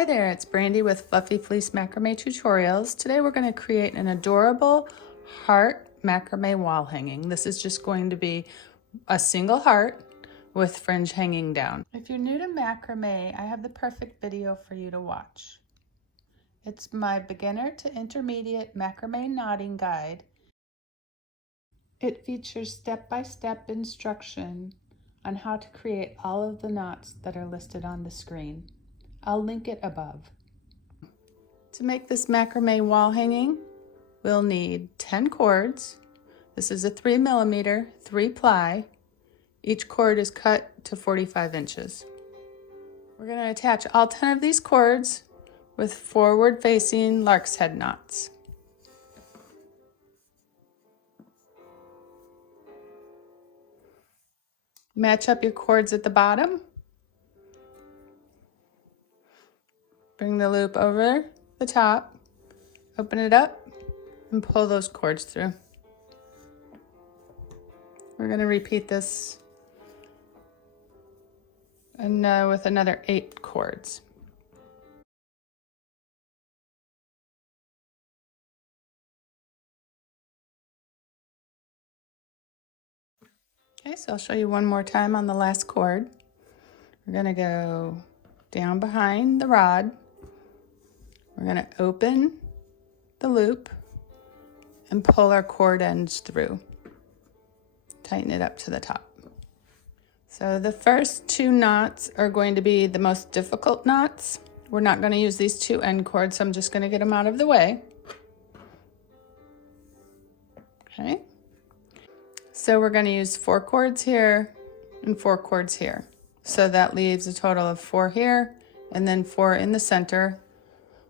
Hi there, it's Brandy with Fluffy Fleece Macrame Tutorials. Today we're going to create an adorable heart macrame wall hanging. This is just going to be a single heart with fringe hanging down. If you're new to macrame, I have the perfect video for you to watch. It's my beginner to intermediate macrame knotting guide. It features step-by-step instruction on how to create all of the knots that are listed on the screen. I'll link it above. To make this macrame wall hanging, we'll need 10 cords. This is a 3mm, 3-ply. Each cord is cut to 45 inches. We're going to attach all 10 of these cords with forward-facing lark's head knots. Match up your cords at the bottom. Bring the loop over the top, open it up, and pull those cords through. We're going to repeat this with another 8 cords. Okay, so I'll show you one more time on the last cord. We're going to go down behind the rod. We're going to open the loop and pull our cord ends through. Tighten it up to the top. So the first 2 knots are going to be the most difficult knots. We're not going to use these 2 end cords, so I'm just going to get them out of the way. Okay. So we're going to use 4 cords here and 4 cords here. So that leaves a total of 4 here and then 4 in the center.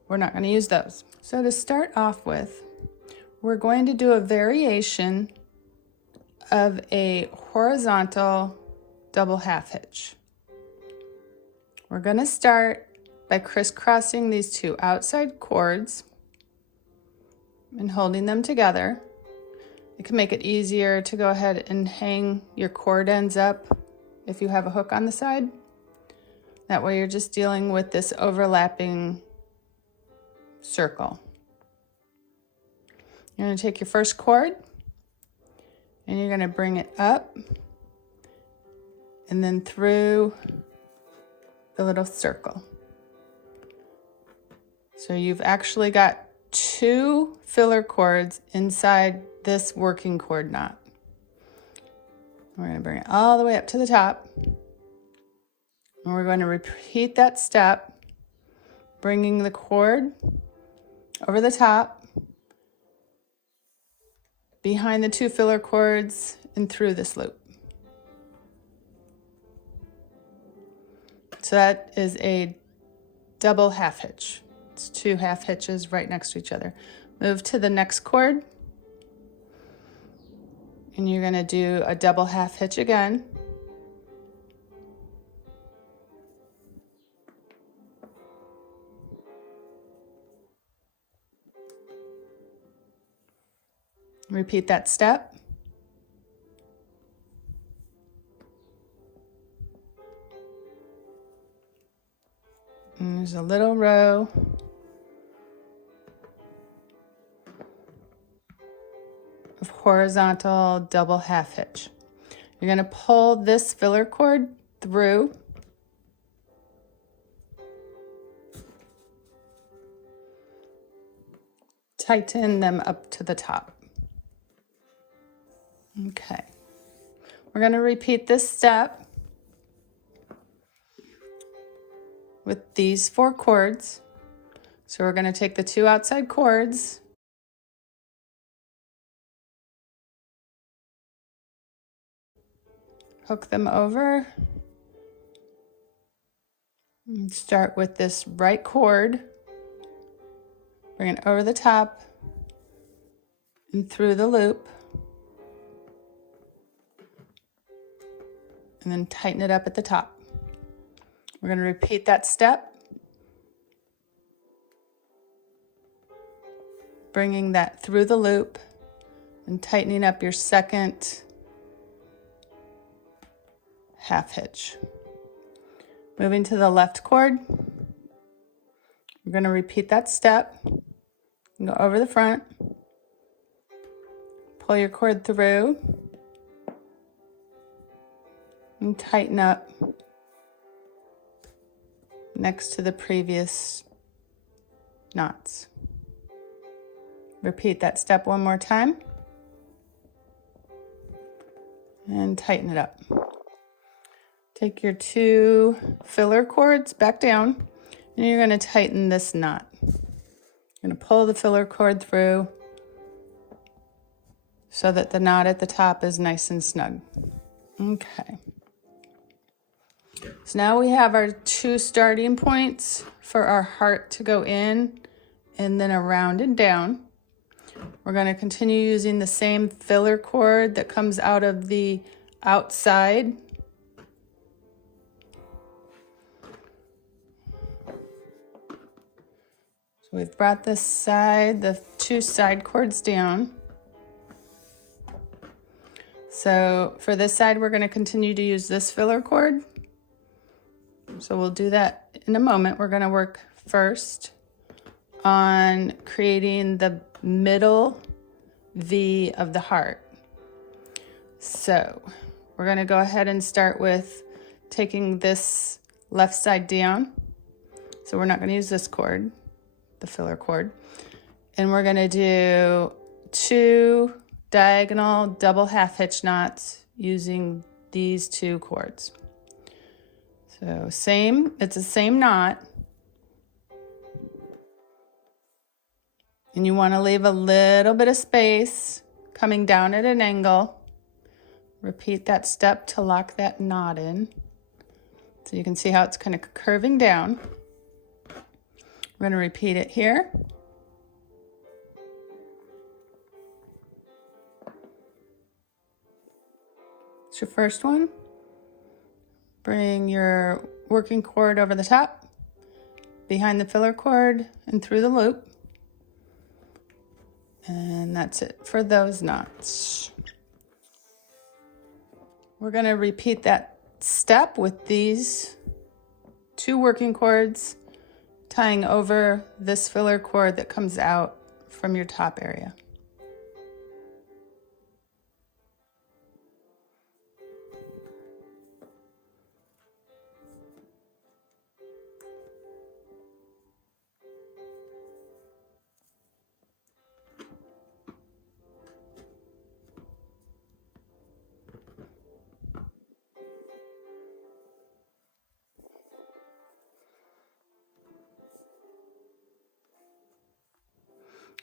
We're not going to use those. So to start off with, we're going to do a variation of a horizontal double half hitch. We're going to start by crisscrossing these 2 outside cords and holding them together. It can make it easier to go ahead and hang your cord ends up if you have a hook on the side. That way you're just dealing with this overlapping circle. You're going to take your first cord and you're going to bring it up and then through the little circle. So you've actually got 2 filler cords inside this working cord knot. We're going to bring it all the way up to the top. And we're going to repeat that step, bringing the cord over the top, behind the 2 filler cords, and through this loop. So that is a double half hitch. It's 2 half hitches right next to each other. Move to the next cord, and you're going to do a double half hitch again. Repeat that step. And there's a little row of horizontal double half hitch. You're going to pull this filler cord through. Tighten them up to the top. Okay. We're going to repeat this step with these 4 cords. So we're going to take the 2 outside cords, hook them over, and start with this right cord, bring it over the top and through the loop, and then tighten it up at the top. We're going to repeat that step, bringing that through the loop and tightening up your second half hitch. Moving to the left cord, We're going to repeat that step. Go over the front, pull your cord through, and tighten up next to the previous knots. Repeat that step one more time and tighten it up. Take your 2 filler cords back down and you're going to tighten this knot. You're going to pull the filler cord through so that the knot at the top is nice and snug. Okay. So now we have our 2 starting points for our heart to go in and then around and down. We're going to continue using the same filler cord that comes out of the outside. So we've brought this side, the 2 side cords down. So for this side, we're going to continue to use this filler cord. So we'll do that in a moment. We're going to work first on creating the middle V of the heart. So we're going to go ahead and start with taking this left side down. So we're not going to use this cord, the filler cord. And we're going to do 2 diagonal double half hitch knots using these 2 cords. So it's the same knot. And you want to leave a little bit of space coming down at an angle. Repeat that step to lock that knot in. So you can see how it's kind of curving down. We're going to repeat it here. It's your first one. Bring your working cord over the top, behind the filler cord, and through the loop. And that's it for those knots. We're going to repeat that step with these 2 working cords, tying over this filler cord that comes out from your top area.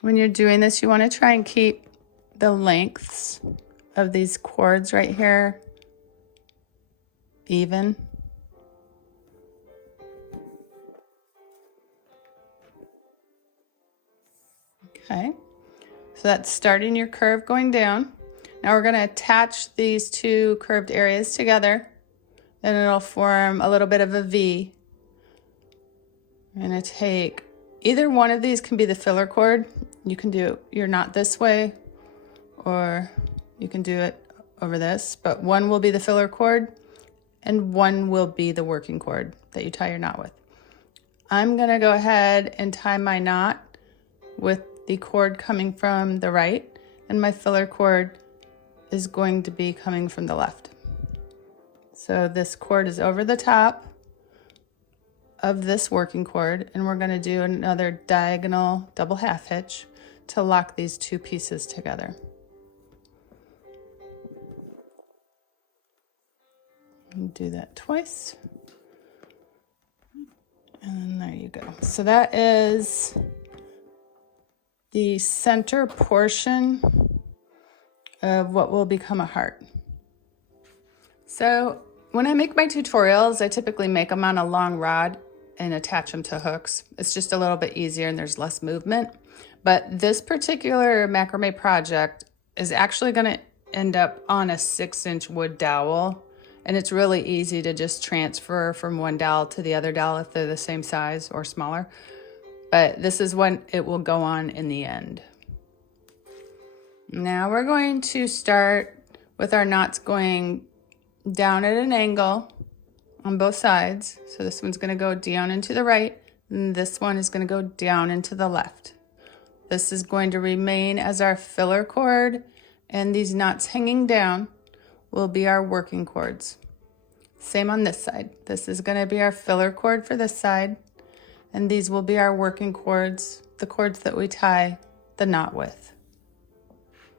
When you're doing this, you want to try and keep the lengths of these cords right here even. Okay, so that's starting your curve going down. Now we're going to attach these 2 curved areas together and it'll form a little bit of a V. I'm going to take either one of these, can be the filler cord. You can do your knot this way or you can do it over this, but one will be the filler cord and one will be the working cord that you tie your knot with. I'm going to go ahead and tie my knot with the cord coming from the right, and my filler cord is going to be coming from the left. So this cord is over the top of this working cord, and we're going to do another diagonal double half hitch to lock these 2 pieces together. And do that twice. And there you go. So that is the center portion of what will become a heart. So when I make my tutorials, I typically make them on a long rod and attach them to hooks. It's just a little bit easier and there's less movement. But this particular macrame project is actually going to end up on a 6-inch wood dowel. And it's really easy to just transfer from one dowel to the other dowel if they're the same size or smaller. But this is what it will go on in the end. Now we're going to start with our knots going down at an angle on both sides. So this one's going to go down and to the right, And this one is going to go down into the left. This is going to remain as our filler cord, and these knots hanging down will be our working cords. Same on this side. This is going to be our filler cord for this side, and these will be our working cords, the cords that we tie the knot with.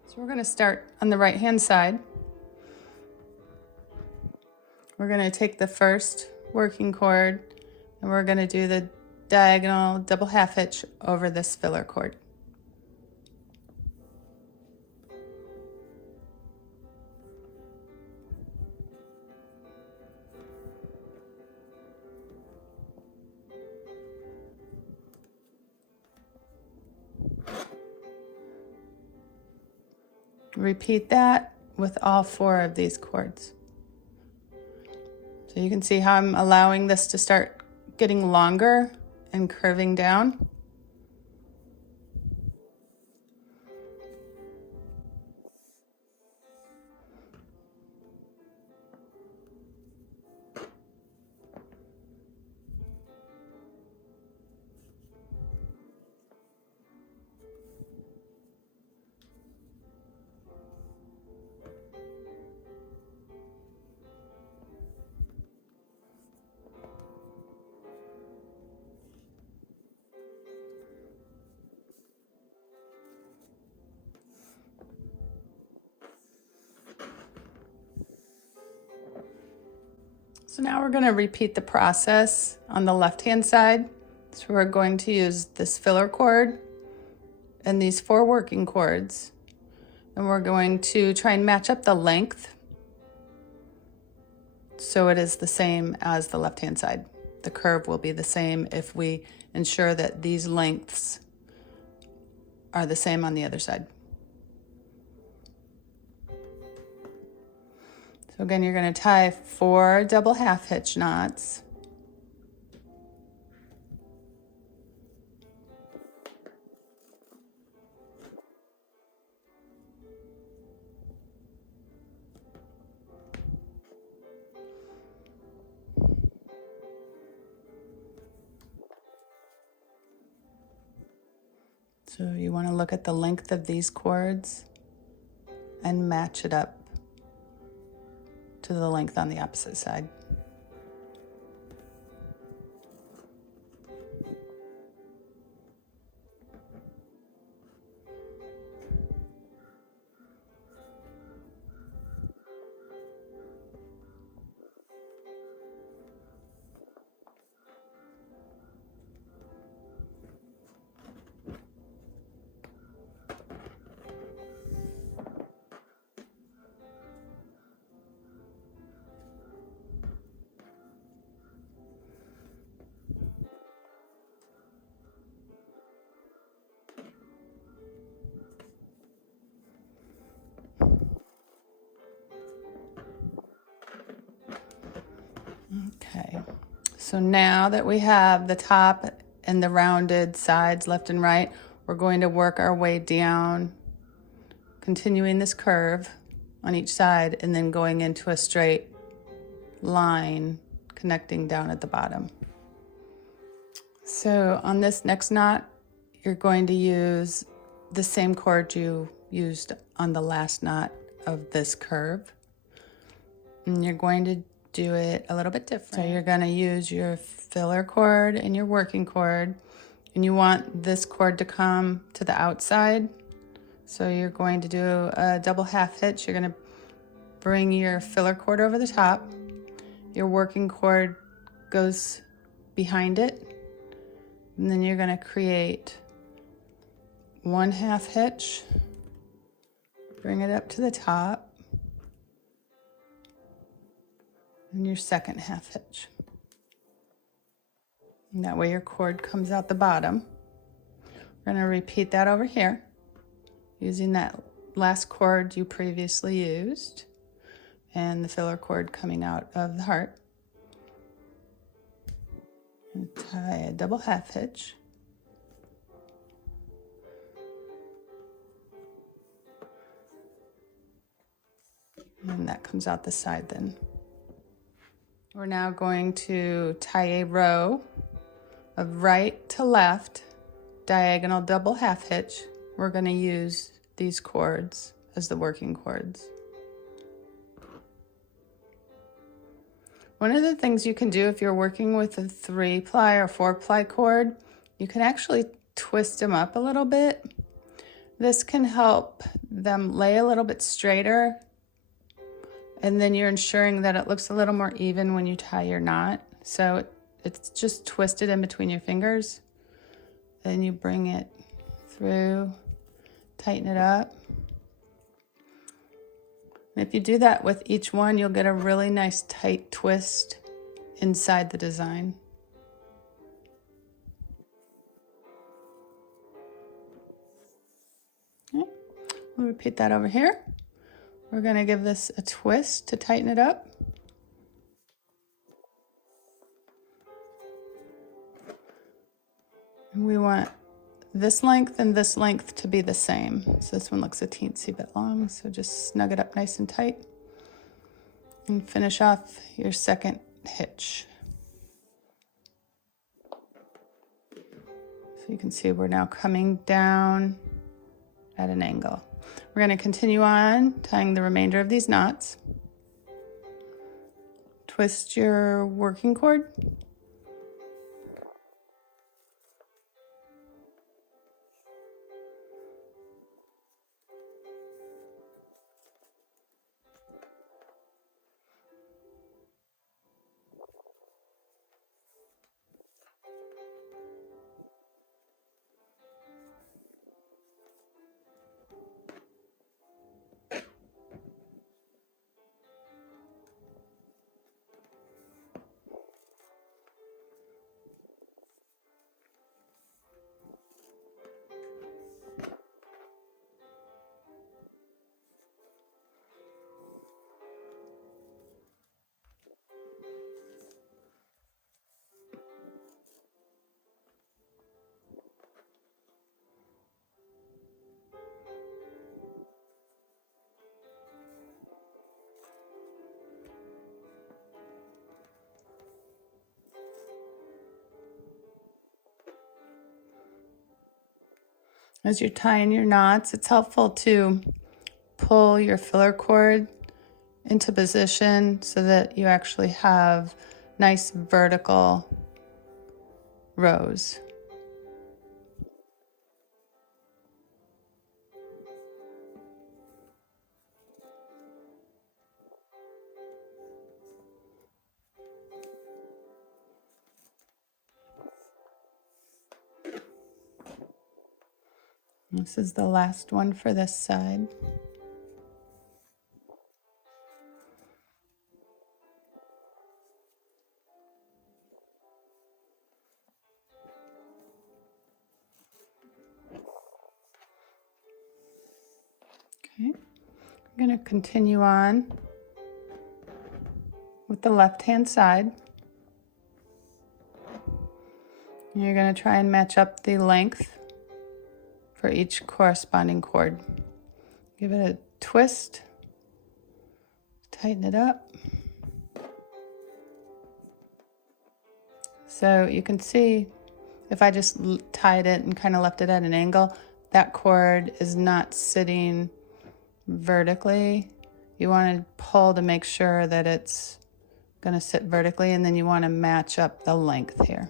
So we're going to start on the right hand side. We're going to take the first working cord and we're going to do the diagonal double half hitch over this filler cord. Repeat that with all 4 of these cords. So you can see how I'm allowing this to start getting longer and curving down. So now we're going to repeat the process on the left-hand side. So we're going to use this filler cord and these 4 working cords. And we're going to try and match up the length so it is the same as the left-hand side. The curve will be the same if we ensure that these lengths are the same on the other side. So again, you're going to tie 4 double half hitch knots. So you want to look at the length of these cords and match it up to the length on the opposite side. Okay, so now that we have the top and the rounded sides left and right, we're going to work our way down, continuing this curve on each side and then going into a straight line connecting down at the bottom. So on this next knot, you're going to use the same cord you used on the last knot of this curve. And you're going to do it a little bit different. So you're going to use your filler cord and your working cord, and you want this cord to come to the outside. So you're going to do a double half hitch. You're going to bring your filler cord over the top. Your working cord goes behind it. And then you're going to create 1 half hitch. Bring it up to the top. And your 2nd half hitch. And that way your cord comes out the bottom. We're going to repeat that over here using that last cord you previously used and the filler cord coming out of the heart. And tie a double half hitch. And that comes out the side then. We're now going to tie a row of right to left diagonal double half hitch, we're going to use these cords as the working cords. One of the things you can do if you're working with a 3-ply or 4-ply cord, you can actually twist them up a little bit. This can help them lay a little bit straighter, and then you're ensuring that it looks a little more even when you tie your knot. So it's just twisted in between your fingers. Then you bring it through, tighten it up. And if you do that with each one, you'll get a really nice tight twist inside the design. Okay. We'll repeat that over here. We're going to give this a twist to tighten it up. And we want this length and this length to be the same. So this one looks a teensy bit long, so just snug it up nice and tight. And finish off your second hitch. So you can see we're now coming down at an angle. We're going to continue on tying the remainder of these knots. Twist your working cord. As you're tying your knots, it's helpful to pull your filler cord into position so that you actually have nice vertical rows. This is the last one for this side. Okay, I'm going to continue on with the left-hand side. And you're going to try and match up the length for each corresponding cord. Give it a twist, tighten it up. So you can see if I just tied it and kind of left it at an angle, that cord is not sitting vertically. You want to pull to make sure that it's going to sit vertically, and then you want to match up the length here.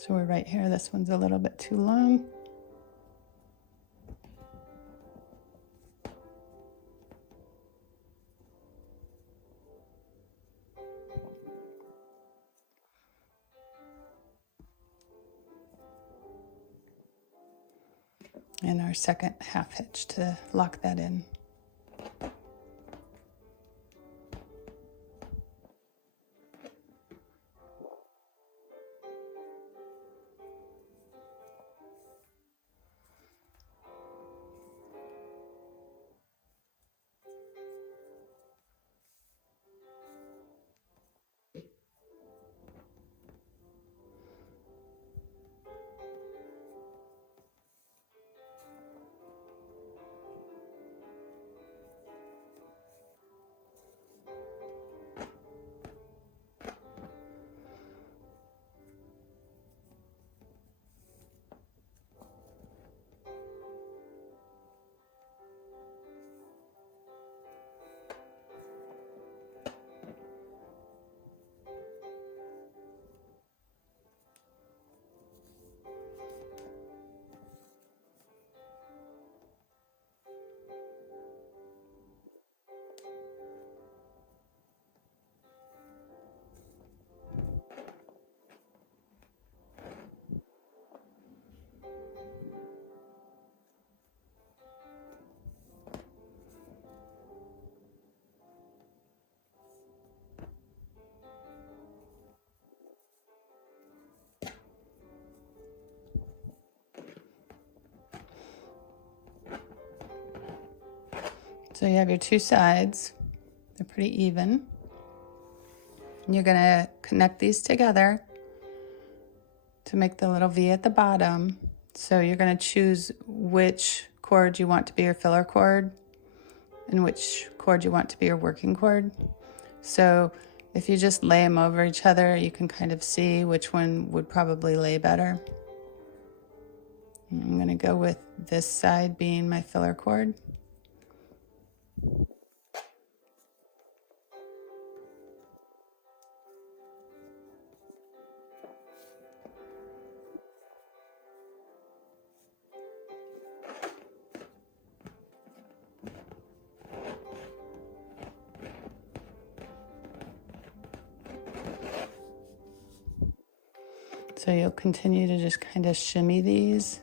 So we're right here. This one's a little bit too long. And our second half hitch to lock that in. So you have your two sides, they're pretty even. And you're gonna connect these together to make the little V at the bottom. So you're gonna choose which cord you want to be your filler cord and which cord you want to be your working cord. So if you just lay them over each other, you can kind of see which one would probably lay better. I'm gonna go with this side being my filler cord. So you'll continue to just kind of shimmy these.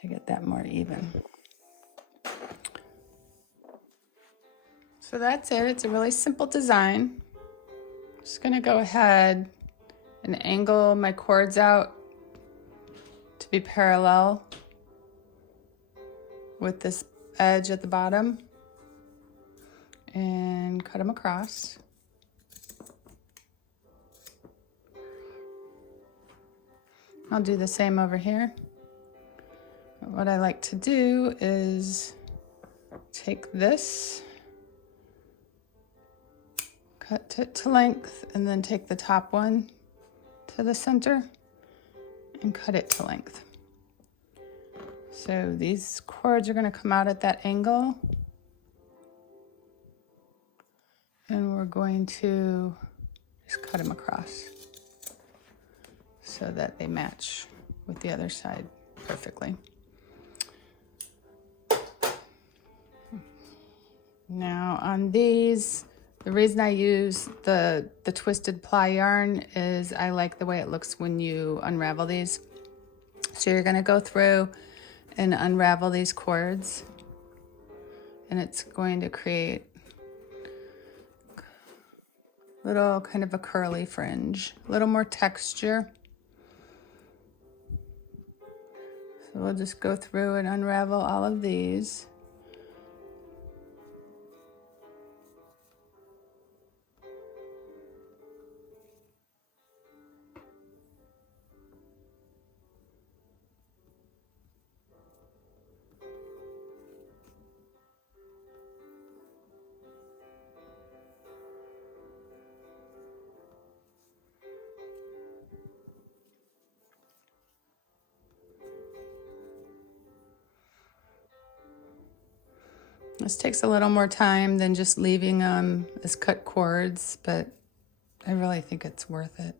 To get that more even. So that's it. It's a really simple design. I'm just gonna go ahead and angle my cords out to be parallel with this edge at the bottom and cut them across. I'll do the same over here. What I like to do is take this, cut it to length, and then take the top one to the center and cut it to length. So these cords are going to come out at that angle, and we're going to just cut them across so that they match with the other side perfectly. Now on these, the reason I use the twisted ply yarn is I like the way it looks when you unravel these. So you're going to go through and unravel these cords, and it's going to create a little kind of a curly fringe, a little more texture. So we'll just go through and unravel all of these. This takes a little more time than just leaving them as cut cords, but I really think it's worth it.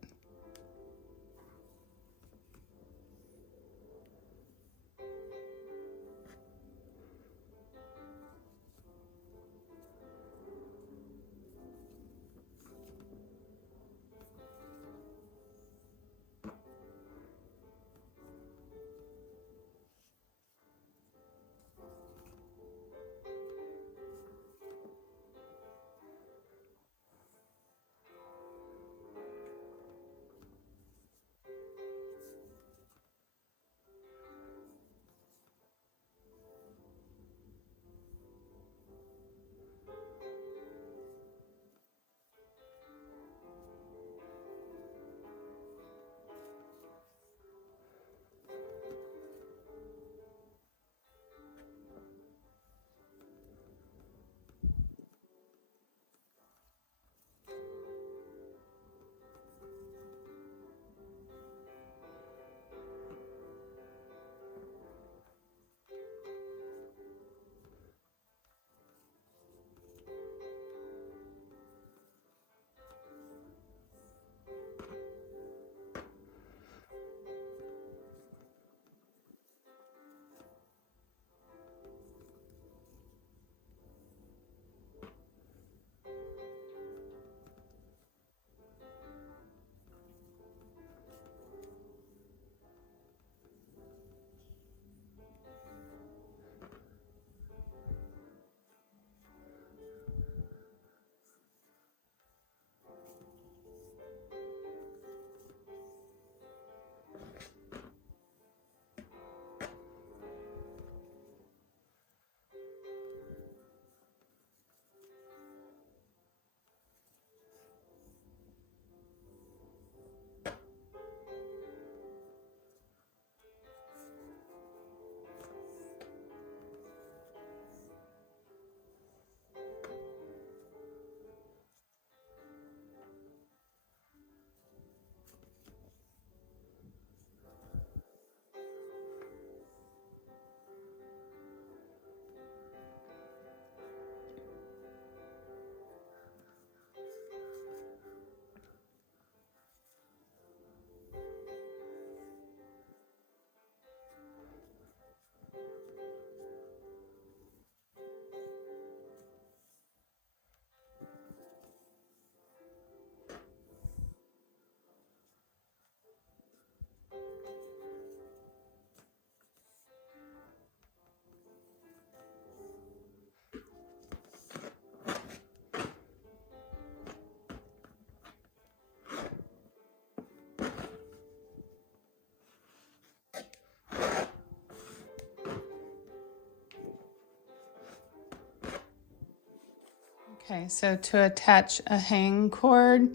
Okay, so to attach a hang cord,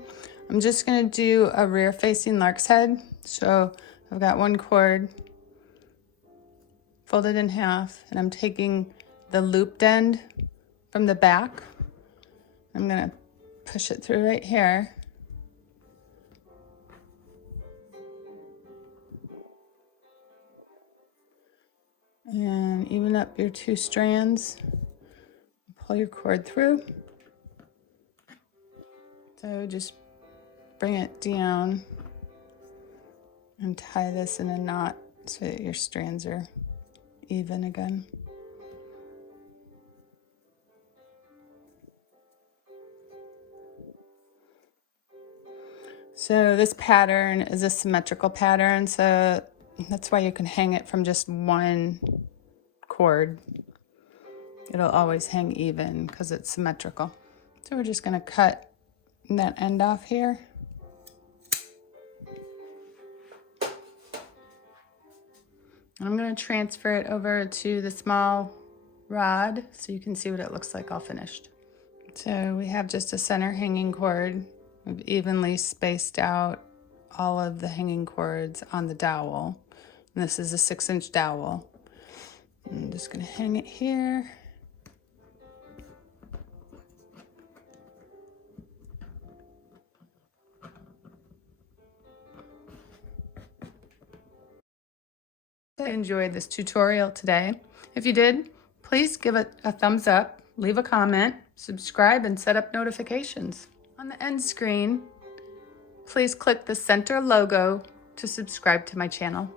I'm just going to do a rear facing lark's head. So I've got one cord folded in half, and I'm taking the looped end from the back. I'm going to push it through right here. And even up your two strands. Pull your cord through. So just bring it down and tie this in a knot so that your strands are even again. So this pattern is a symmetrical pattern, so that's why you can hang it from just one cord. It'll always hang even because it's symmetrical. So we're just going to cut that end off here. And I'm going to transfer it over to the small rod so you can see what it looks like all finished. So we have just a center hanging cord. We've evenly spaced out all of the hanging cords on the dowel. And this is a 6-inch dowel. I'm just going to hang it here. I enjoyed this tutorial today. If you did, please give it a thumbs up, leave a comment, subscribe, and set up notifications. On the end screen, please click the center logo to subscribe to my channel.